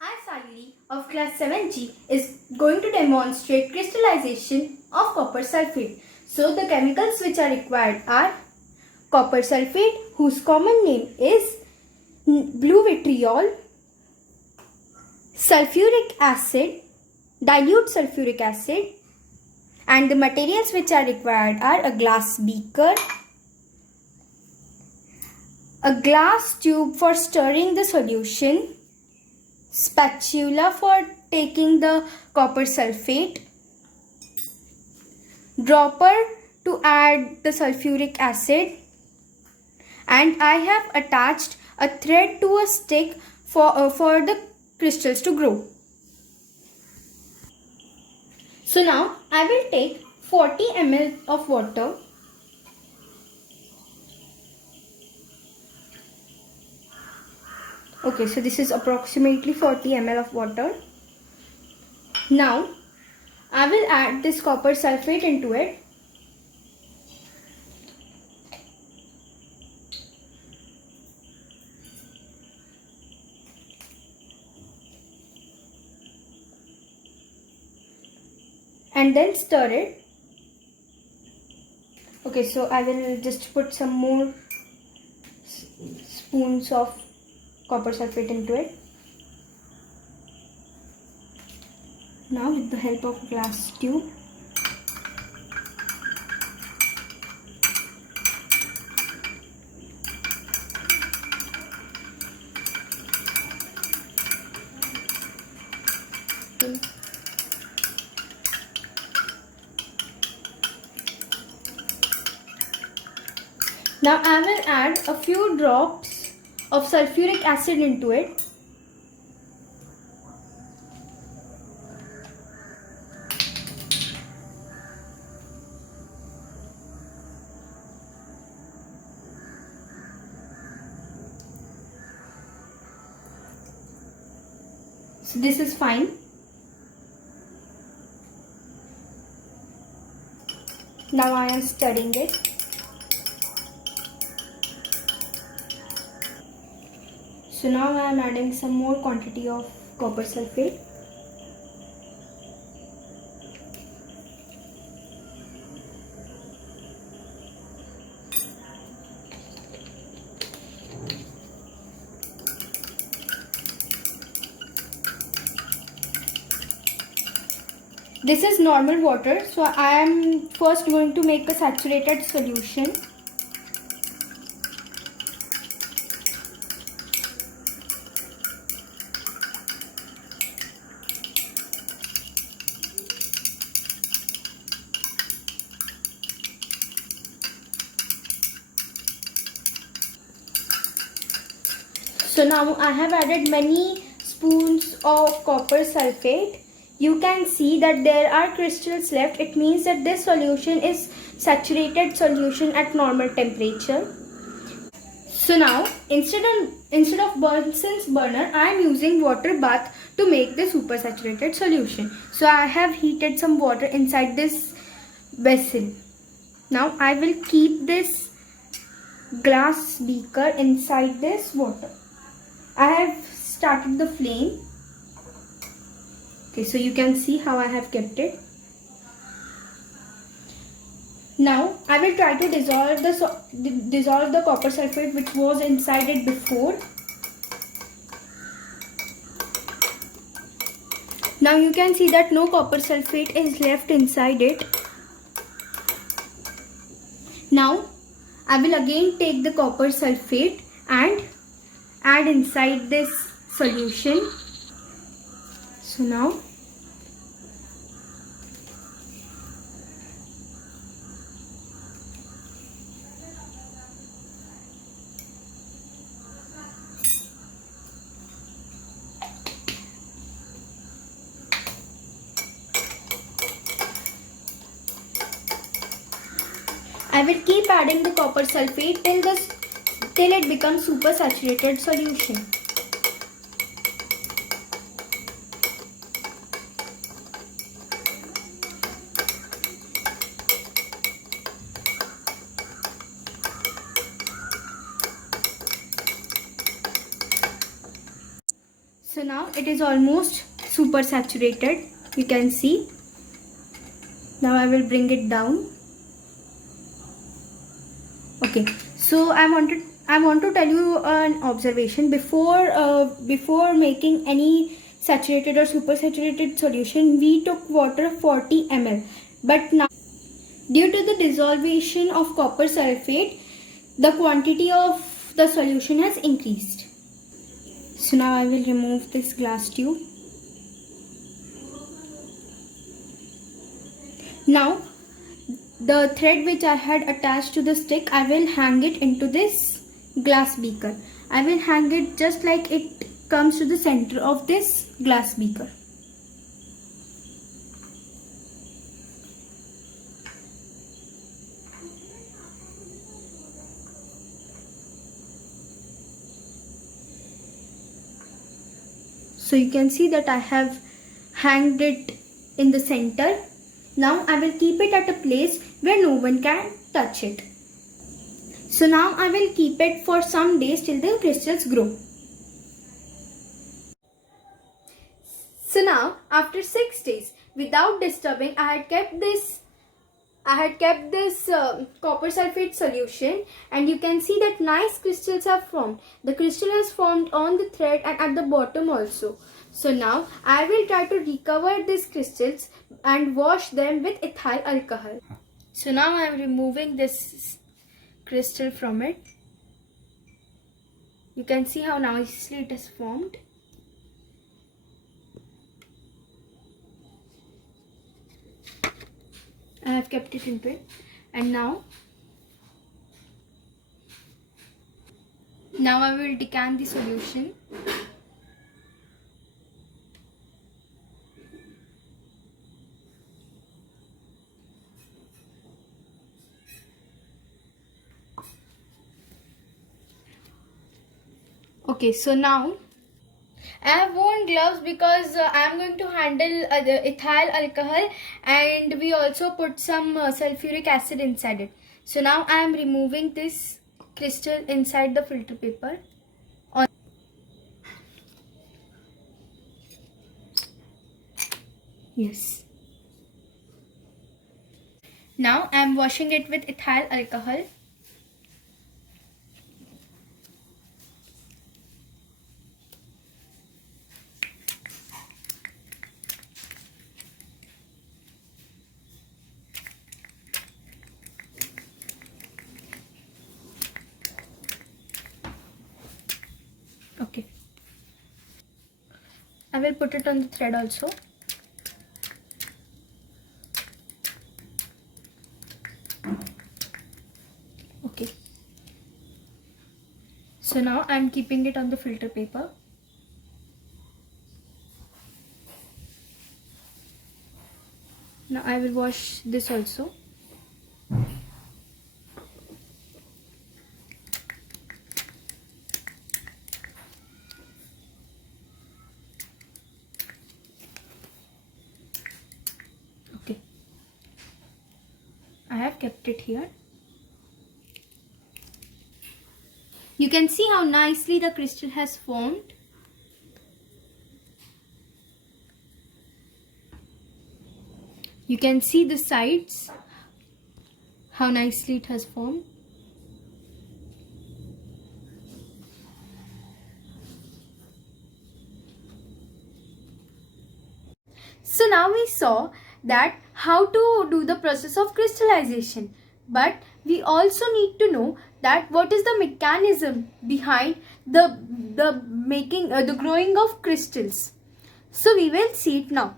I, Salili of class 7G, is going to demonstrate crystallization of copper sulfate. So the chemicals which are required are copper sulfate, whose common name is blue vitriol, sulfuric acid, dilute sulfuric acid, and the materials which are required are a glass beaker, a glass tube for stirring the solution, spatula for taking the copper sulfate, dropper to add the sulfuric acid, and I have attached a thread to a stick for the crystals to grow. So now I will take 40 ml of water . Okay, so this is approximately 40 ml of water. Now I will add this copper sulfate into it. And then stir it. Okay, so I will just put some more spoons of copper sulfate into it. Now with the help of glass tube, now I will add a few drops of sulfuric acid into it. So this is fine. Now I am stirring it. So now I am adding some more quantity of copper sulfate. This is normal water, so I am first going to make a saturated solution. So now I have added many spoons of copper sulfate. You can see that there are crystals left. It means that this solution is saturated solution at normal temperature. So now instead of Bunsen's burner, I am using water bath to make the super saturated solution. So I have heated some water inside this vessel. Now I will keep this glass beaker inside this water. I have started the flame. Okay, so you can see how I have kept it. Now I will try to dissolve the copper sulfate which was inside it before. Now you can see that no copper sulfate is left inside it. Now I will again take the copper sulfate and add inside this solution. So now I will keep adding the copper sulfate till it becomes super saturated solution. So now it is almost super saturated. You can see. Now I will bring it down. Okay. So I want to tell you an observation before making any saturated or super saturated solution. We took water 40 ml, but now due to the dissolution of copper sulfate, the quantity of the solution has increased. So now I will remove this glass tube. Now the thread which I had attached to the stick, I will hang it into this glass beaker. I will hang it just like it comes to the center of this glass beaker. So you can see that I have hanged it in the center. Now I will keep it at a place where no one can touch it. So now I will keep it for some days till the crystals grow. So now after 6 days, without disturbing, I had kept this copper sulfate solution, and you can see that nice crystals have formed. The crystal has formed on the thread and at the bottom also. So now I will try to recover these crystals and wash them with ethyl alcohol. So now I am removing this crystal from it. You can see how nicely it has formed. I have kept it into it, and now I will decant the solution. Okay, so now I have worn gloves because I am going to handle the ethyl alcohol, and we also put some sulfuric acid inside it. So now I am removing this crystal inside the filter paper. Yes. Now I am washing it with ethyl alcohol. Okay. I will put it on the thread also. Okay. So now I am keeping it on the filter paper. Now I will wash this also. Okay. I have kept it here. You can see how nicely the crystal has formed. You can see the sides, how nicely it has formed. So now we saw that how to do the process of crystallization, but we also need to know that what is the mechanism behind the growing of crystals. So we will see it now.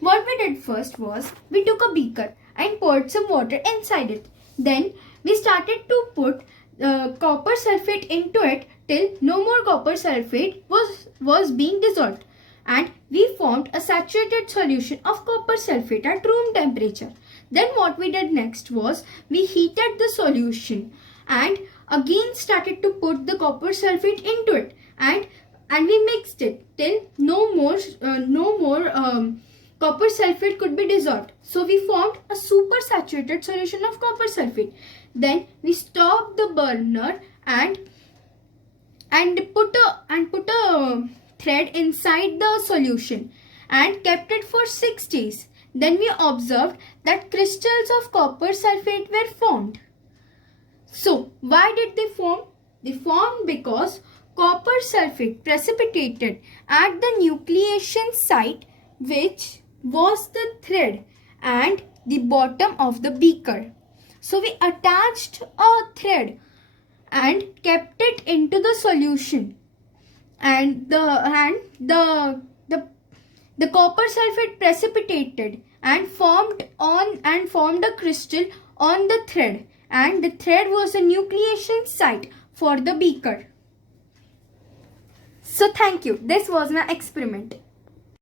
What we did first was we took a beaker and poured some water inside it. Then we started to put copper sulfate into it till no more copper sulfate was being dissolved, and we formed a saturated solution of copper sulfate at room temperature. Then what we did next was we heated the solution and again started to put the copper sulfate into it, and we mixed it till no more copper sulfate could be dissolved. So we formed a super saturated solution of copper sulfate. Then we stopped the burner and and put a thread inside the solution and kept it for 6 days. Then we observed that crystals of copper sulfate were formed. So, why did they form? They formed because copper sulfate precipitated at the nucleation site, which was the thread and the bottom of the beaker. So, we attached a thread and kept it into the solution, and the copper sulfate precipitated and formed a crystal on the thread, and the thread was the nucleation site for the beaker. So thank you. This was my experiment.